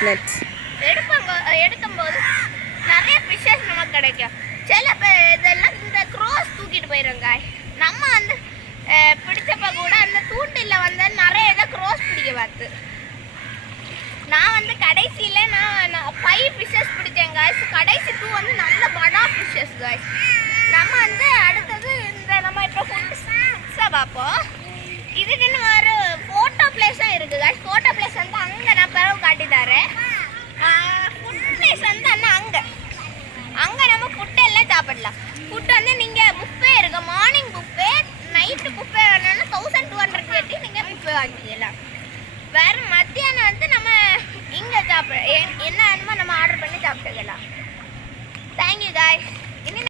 Fish net எடுக்கும்போது நிறைய fishes நமக்கு கிடைக்கும். சில இதெல்லாம் இந்த க்ரோஸ் தூக்கிட்டு போயிடும் காய். நம்ம வந்து பிடிச்சப்ப கூட அந்த தூண்டில் வந்து நிறைய இதை க்ரோஸ் பிடிக்க பார்த்து நான் வந்து கடைசியில் நான் 5 ஃபிஷ்ஷஸ் பிடிச்சேன் காய்ஸ். கடைசி 2 வந்து நல்ல படா ஃபிஷ்ஷஸ் காய்ஸ். நம்ம வந்து அடுத்தது இந்த நம்ம இப்போ ஃபுட்ஸை பார்ப்போம். இதுக்குன்னு ஒரு ஃபோட்டோ பிளேஸும் இருக்குது காய்ஸ். ஃபோட்டோ பிளேஸ் வந்து அங்கே நான் பிறகு காட்டி தரேன். ஃபுட் பிளேஸ் வந்து அங்கே நம்ம ஃபுட்டு எல்லாம் சாப்பிடலாம். ஃபுட் வந்து நீங்கள் புஃபே இருக்குது. மார்னிங் புஃபே, நைட்டு புஃபே வேணும்னா 1200 கட்டி நீங்கள் புஃபே வாங்கிக்கலாம். வேறு மத்தியானம் வந்து நம்ம இங்கே என்ன வேணுமோ நம்ம ஆர்டர் பண்ணி சாப்பிட்டுக்கலாம். Thank you guys.